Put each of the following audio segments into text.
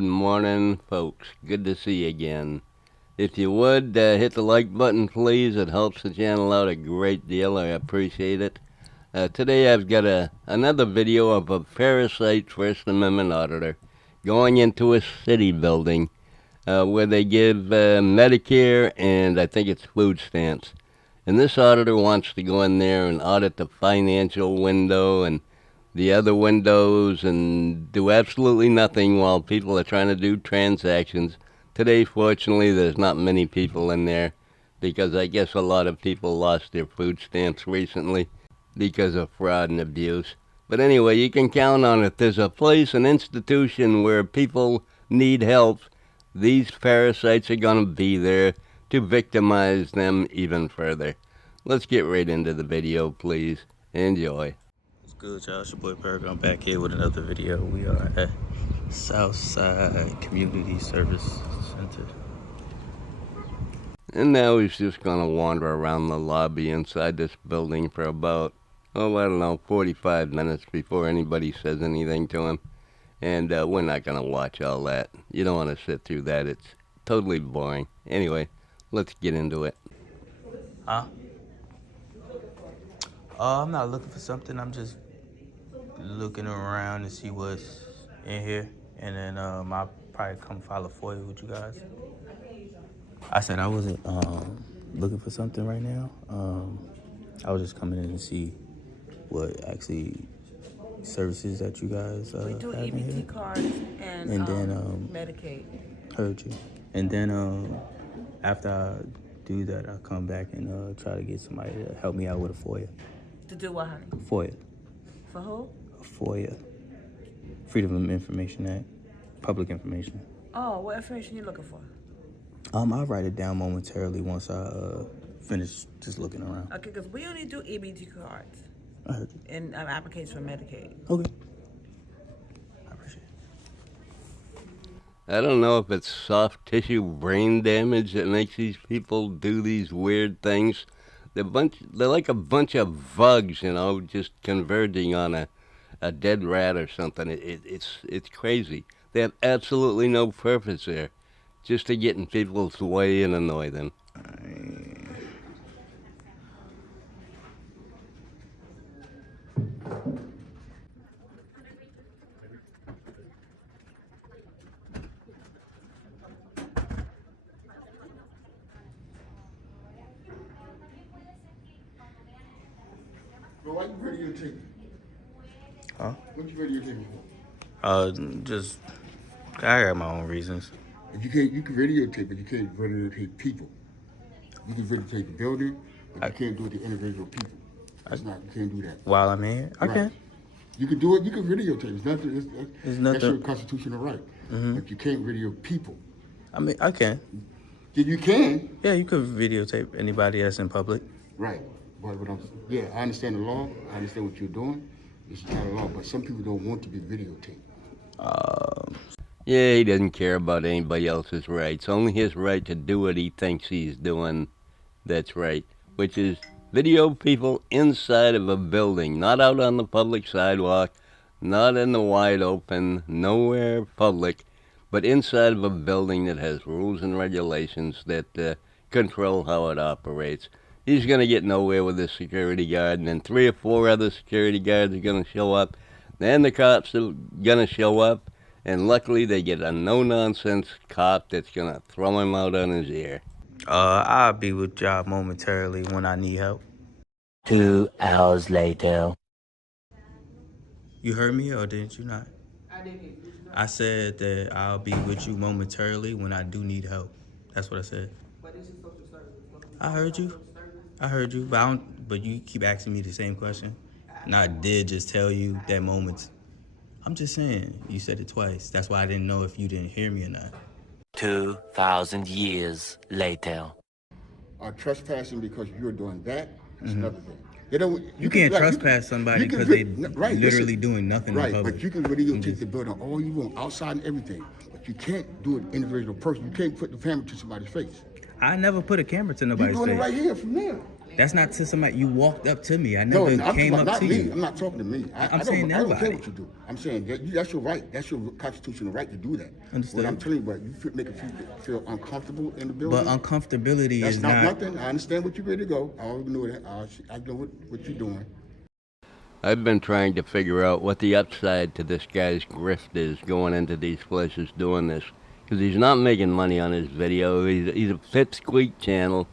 Good morning, folks. Good to see you again. If you would, hit the like button, please. It helps the channel out a great deal. I appreciate it. Today I've got another video of a parasite First Amendment auditor going into a city building where they give Medicare and I think it's food stamps. And this auditor wants to go in there and audit the financial window and the other windows and do absolutely nothing while people are trying to do transactions. Today, fortunately, there's not many people in there because I guess a lot of people lost their food stamps recently because of fraud and abuse. But anyway, you can count on it. There's a place, an institution where people need help. These parasites are going to be there to victimize them even further. Let's get right into the video, please. Enjoy. What's good, y'all? It's your boy Paragon back here with another video. We are at Southside Community Service Center. And now he's just going to wander around the lobby inside this building for about, I don't know, 45 minutes before anybody says anything to him. And we're not going to watch all that. You don't want to sit through that. It's totally boring. Anyway, let's get into it. Huh? I'm not looking for something. I'm just looking around to see what's in here. And then I'll probably come file a FOIA with you guys. I said I wasn't looking for something right now. I was just coming in to see what actually services that you guys we do have in EBT here. cards and then Medicaid. Heard you. And then after I do that, I'll come back and try to get somebody to help me out with a FOIA. To do what, honey? FOIA. For who? A FOIA. Freedom of Information Act. Public information. Oh, what information you looking for? I'll write it down momentarily once I finish just looking around. Okay, because we only do EBT cards I heard you. and applications for Medicaid. Okay. I appreciate it. I don't know if it's soft tissue brain damage that makes these people do these weird things. They're like a bunch of bugs, you know, just converging on a dead rat or something. It's crazy. They have absolutely no purpose there, just to get in people's way and annoy them. But why you videotaping? Huh? What you videotaping for? Just I got my own reasons. If you can videotape, but you can't videotape people. You can videotape the building, but you can't do it to individual people. That's not. You can't do that. While I'm here, I can. You can do it. You can videotape. It's nothing. It's That's nothing. your constitutional right. But you can't video people. I mean, I can. You can. Yeah, you could videotape anybody that's in public. Right. But yeah, I understand the law. I understand what you're doing. It's not a law, but some people don't want to be videotaped. Yeah, he doesn't care about anybody else's rights. Only his right to do what he thinks he's doing that's right, which is video people inside of a building, not out on the public sidewalk, not in the wide open, nowhere public, but inside of a building that has rules and regulations that control how it operates. He's going to get nowhere with this security guard, and then 3 or 4 other security guards are going to show up. Then the cops are going to show up, and luckily they get a no-nonsense cop that's going to throw him out on his ear. I'll be with y'all momentarily when I need help. 2 hours later. You heard me or didn't you not? I didn't. I said that I'll be with you momentarily when I do need help. That's what I said. But it's just social service. I heard you. I heard you, but you keep asking me the same question. And I did just tell you that moment. I'm just saying, you said it twice. That's why I didn't know if you didn't hear me or not. 2,000 years later. Trespassing because you're doing that is another thing. They don't. You can't trespass somebody because they literally doing nothing in Right, public. but you can videotape the building all you want, outside and everything. But you can't do it individual person. You can't put the camera to somebody's face. I never put a camera to nobody's You're doing face. it right here from there. That's not to somebody. You walked up to me. I No, never I'm came talking about up not to me. you. I'm not talking to me. I'm saying I don't care everybody. what you do. I'm saying that's your right. That's your constitutional right to do that. Understood. What I'm telling you, but you make you feel uncomfortable in the building. But uncomfortability That's is not not. nothing. I understand what you're ready to go. I already know that. I know what you're doing. I've been trying to figure out what the upside to this guy's grift is going into these places doing this. Because he's not making money on his video. He's a pipsqueak channel.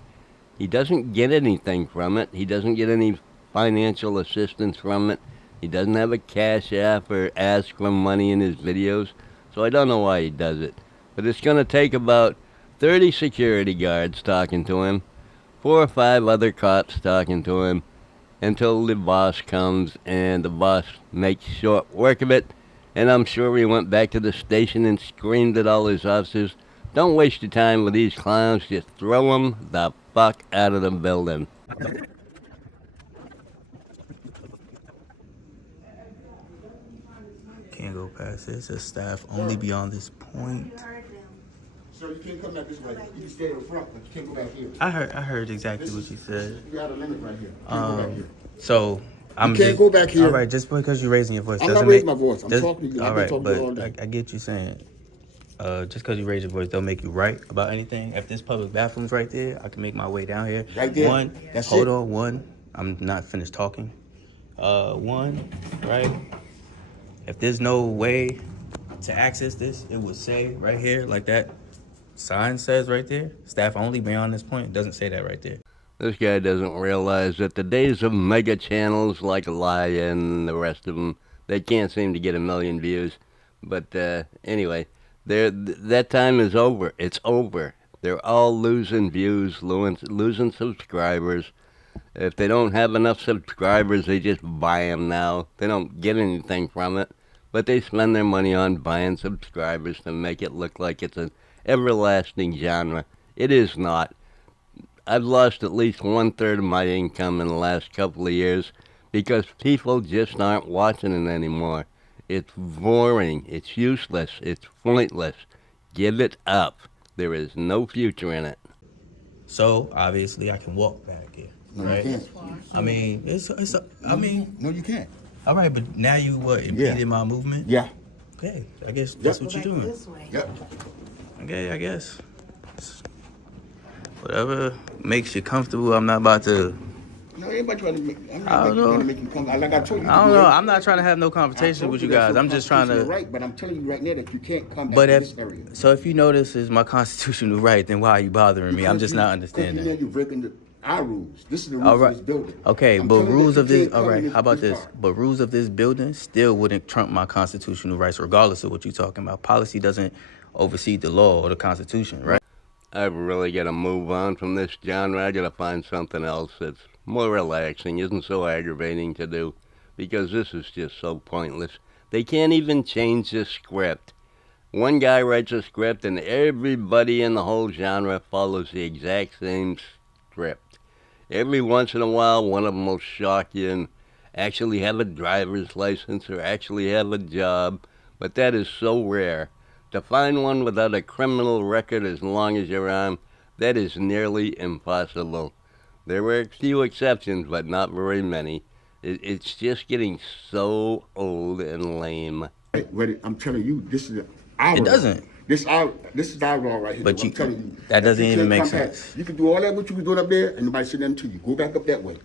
He doesn't get anything from it. He doesn't get any financial assistance from it. He doesn't have a cash app or ask for money in his videos. So I don't know why he does it. But it's going to take about 30 security guards talking to him, 4 or 5 other cops talking to him, until the boss comes and the boss makes short work of it. And I'm sure he went back to the station and screamed at all his officers, "Don't waste your time with these clowns, just throw them the fuck out of the building." Can't go past this. It's staff only beyond this point. So you can't come back this way. You can stay in front, but you can't go back here. I heard exactly what you said. You got a limit right here. You can't go back here. So I'm You can't go back here. All right, just because you're raising your voice I'm doesn't not raising make. my voice. I'm talking to you. All I've been right, talking to you all day. but I get you saying. Just because you raise your voice don't make you right about anything. If this public bathroom's right there, I can make my way down here. Right there. One, That's hold it. on. One, I'm not finished talking. One, right? If there's no way to access this, it would say right here, like that sign says right there, staff only beyond this point. It doesn't say that right there. This guy doesn't realize that the days of mega channels like Lion and the rest of them, they can't seem to get 1 million views. But anyway, that time is over. It's over. They're all losing views, losing subscribers. If they don't have enough subscribers, they just buy them now. They don't get anything from it, but they spend their money on buying subscribers to make it look like it's an everlasting genre. It is not. I've lost at least 1/3 of my income in the last couple of years because people just aren't watching it anymore. It's boring. It's useless. It's pointless. Give it up. There is no future in it. So obviously I can walk back here, No, right? you can't. I mean, No, you can't. all right, but now you impeded my movement? Yeah. Okay, I guess that's what you're doing. This way. Yep. Okay, I guess. Whatever makes you comfortable. I'm not about to. No, everybody trying to make. I'm I not don't trying know. to make you come. Like I told you. I don't know. you I'm not trying to have no I conversation told with you that's guys. your I'm just trying to. constitutional right, but I'm telling you right now that you can't come back But to if this area. so, if you know this is my constitutional right, then why are you bothering me? I'm Because just you- not because understanding. You're breaking our rules. This is the rules All right. of this building. Okay, I'm but telling you rules that of you this. can't All come in right, how about this? car. But rules of this building still wouldn't trump my constitutional rights, regardless of what you're talking about. Policy doesn't oversee the law or the Constitution, right? I've really got to move on from this genre. I got to find something else that's more relaxing, isn't so aggravating to do, because this is just so pointless. They can't even change the script. One guy writes a script and everybody in the whole genre follows the exact same script. Every once in a while, one of them will shock you and actually have a driver's license or actually have a job, but that is so rare. To find one without a criminal record as long as you're on, that is nearly impossible. There were a few exceptions, but not very many. It's just getting so old and lame. I'm telling you, this is our It law. doesn't. This is our law right here. But I'm telling you, that doesn't you even can't make come back. sense. You can do all that what you was doing up there, and nobody said nothing to you. Go back up that way.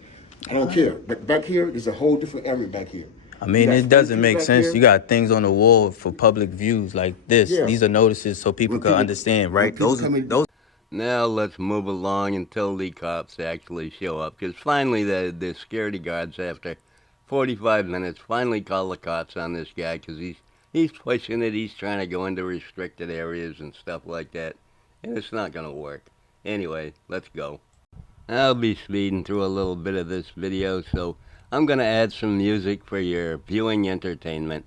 I don't care. But back here is a whole different area back here. I mean, You got it doesn't fences make back sense. here. You got things on the wall for public views like this. Yeah. These are notices so people When can people- understand, when right? people come in- Now let's move along until the cops actually show up. Because finally the security guards, after 45 minutes, finally call the cops on this guy because he's pushing it. He's trying to go into restricted areas and stuff like that. And it's not going to work. Anyway, let's go. I'll be speeding through a little bit of this video, so I'm going to add some music for your viewing entertainment.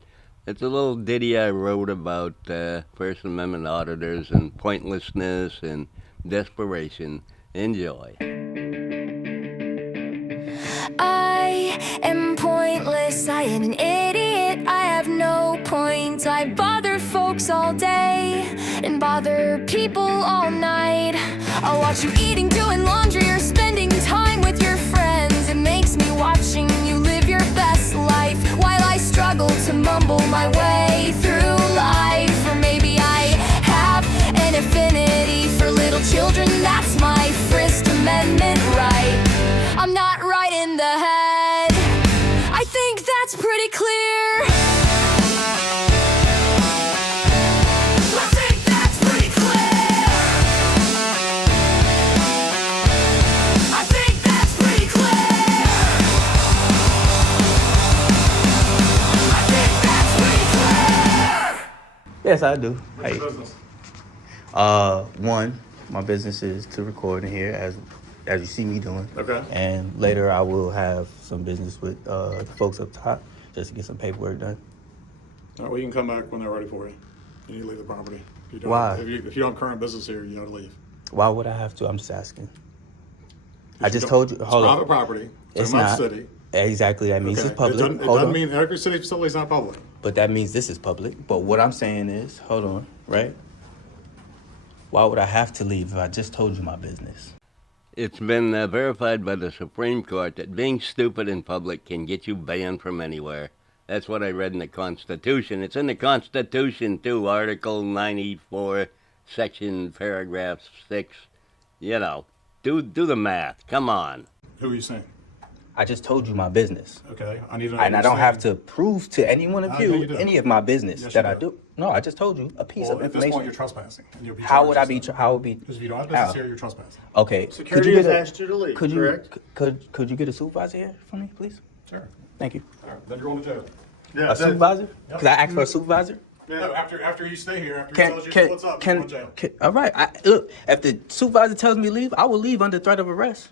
It's a little ditty I wrote about First Amendment auditors and pointlessness and desperation. Enjoy. I am pointless, I am an idiot, I have no point. I bother folks all day and bother people all night. I'll watch you eating, doing laundry, or spending time with your that's pretty clear. I think that's pretty clear. I think that's pretty clear. I think that's pretty clear. Yes, I do. What's your business? One, my business is to record in here as you see me doing. Okay. And later I will have some business with the folks up top just to get some paperwork done. All right, well, you can come back when they're ready for you. You need to leave the property. If you don't, Why? If you don't have current business here, you got to leave. Why would I have to? I'm just asking. I You just don't- told you. It's Hold private on. property. It's in my not. city. Exactly. That means Okay. it's public. It Hold doesn't on. mean every city facility is not public. But that means this is public. But what I'm saying is, hold on, right? Why would I have to leave if I just told you my business? It's been verified by the Supreme Court that being stupid in public can get you banned from anywhere. That's what I read in the Constitution. It's in the Constitution, too, Article 94, Section, Paragraph 6. You know, do the math. Come on. Who are you saying? I just told you my business. Okay, I need to know. And I what don't you're have saying. to prove to any one of No, you you don't. any of my business Yes, that you I do. do. No, I just told you a piece Well, of at this point, information. you're trespassing. And you'll be How would I charged be? with that. How would be? Because if you don't have business how? here, you're trespassing. Okay. Security could has you get asked you to leave, Could you? correct? Could you get a supervisor here for me, please? Sure. Thank you. All right, then you're going to jail. Yeah, A supervisor? Because I asked for a supervisor. No, after you stay here, after he Can tells you can what's up, you're going can, to jail. all right? Look, if the supervisor tells me to leave, I will leave under threat of arrest.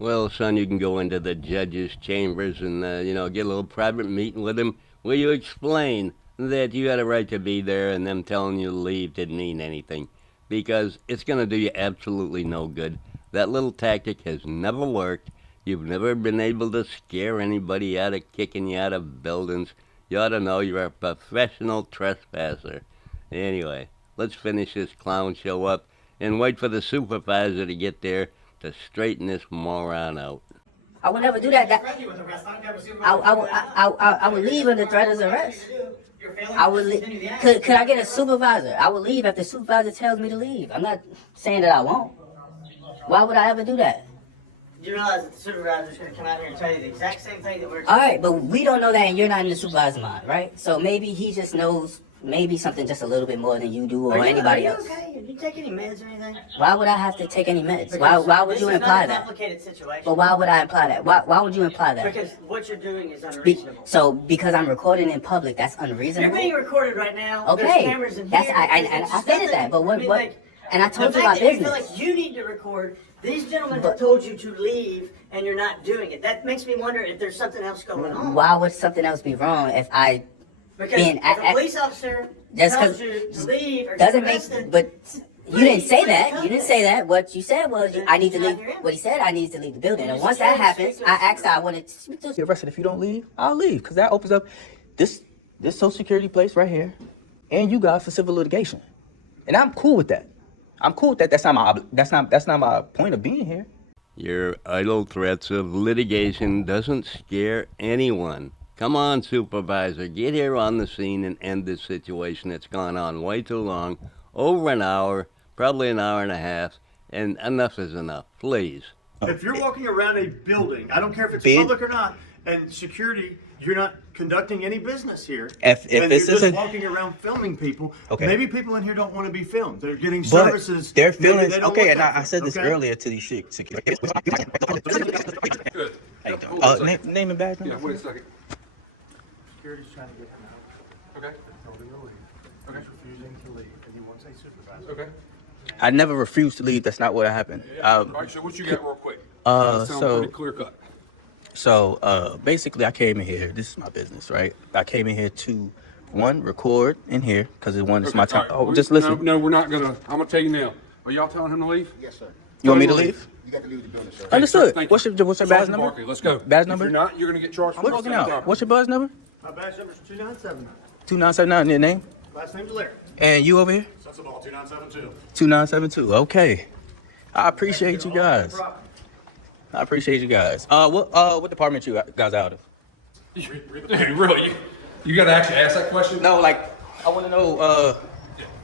Well, son, you can go into the judge's chambers and, get a little private meeting with him where you explain that you had a right to be there and them telling you to leave didn't mean anything. Because it's going to do you absolutely no good. That little tactic has never worked. You've never been able to scare anybody out of kicking you out of buildings. You ought to know you're a professional trespasser. Anyway, let's finish this clown show up and wait for the supervisor to get there to straighten this moron out. I would never do that. I would leave under threat of arrest. I would could I get a supervisor? I would leave if the supervisor tells me to leave. I'm not saying that I won't. Why would I ever do that? You realize that the supervisor is going to come out here and tell you the exact same thing that we're All right, but we don't know that, and you're not in the supervisor's mind, right? So maybe he just knows maybe something just a little bit more than you do or anybody else. Okay? Did you take any meds or anything? Why would I have to take any meds? Why would you imply This is not a that? complicated situation. But why would I imply that? Why would you imply that? Because what you're doing is unreasonable. So because I'm recording in public, that's You're unreasonable. being recorded right now. There's Okay, cameras in that's here. and It's I stated nothing- that. But what? I mean, What? like, And I the told you fact my that you business. feel like you need to record. These gentlemen But- have told you to leave, and you're not doing it. That makes me wonder if there's something else going on. Why would something else be wrong if I Because being if a police officer Just tells 'cause- you to leave or doesn't get make? arrested, But you didn't say that. Please, You didn't say that. What you said was Then I need to you're leave. not here. What he said, I need to leave the building. And Then once you that should happens, speak I to- asked. I wanted to speak to. Get arrested. If you don't leave, I'll leave because that opens up this social security place right here, and you guys for civil litigation, and I'm cool with that. I'm cool with that. That's not my point of being here. Your idle threats of litigation doesn't scare anyone. Come on, supervisor, get here on the scene and end this situation. It's gone on way too long. Over an hour, probably an hour and a half, and enough is enough. Please. If you're walking around a building, I don't care if it's Ben- public or not, and security, you're not conducting any business here. If and this you're just isn't- walking around filming people, Okay. maybe people in here don't want to be filmed. They're getting But services. their maybe feelings. they don't Okay, want and that I said this okay? earlier to these security. Good. How you Hold on a doing? second. Name and badge Yeah, number. wait a second. Security's trying to get him out. Okay. Told him to leave. Okay. He's refusing to leave, and he wants a supervisor. Okay. I never refused to leave. That's not what happened. All right, so what you got real quick? Sounds so- pretty clear cut. So basically, I came in here. This is my business, right? I came in here to record in here because it's my time. all right. Oh, just listen. No, we're not gonna. I'm gonna tell you now. Are y'all telling him to leave? Yes, sir. You want me to Tell him leave? You got to leave the building, sir. Understood. Thank you. What's your badge Sergeant number? Barkley, let's go. Badge If number? you're not, you're gonna get charged. What's walking out? What's your buzz number? My badge number's 297. 2979. Your name? Last name's Larry. And you over here? That's about 2972. 2972. Okay. I appreciate you guys. I appreciate you guys. What department you guys out of? Really? You gotta actually ask that question? No, like I want to know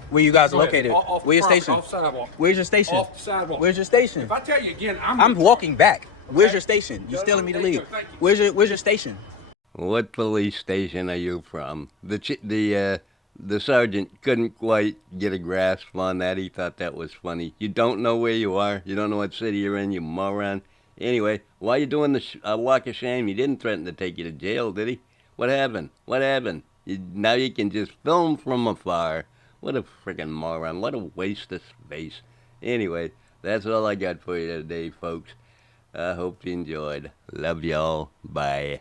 where you guys are Go ahead. located. Off the Where's your property, station? off sidewalk. Where's your station? Off the sidewalk. Where's your station? If I tell you again, I'm walking back. Where's Okay. your station? You're No, telling me to there you leave. go. Thank you. Where's your station? What police station are you from? The sergeant couldn't quite get a grasp on that. He thought that was funny. You don't know where you are. You don't know what city you're in, you moron. Anyway, why are you doing the walk of shame? He didn't threaten to take you to jail, did he? What happened? What happened? Now you can just film from afar. What a freaking moron. What a waste of space. Anyway, that's all I got for you today, folks. I hope you enjoyed. Love y'all. Bye.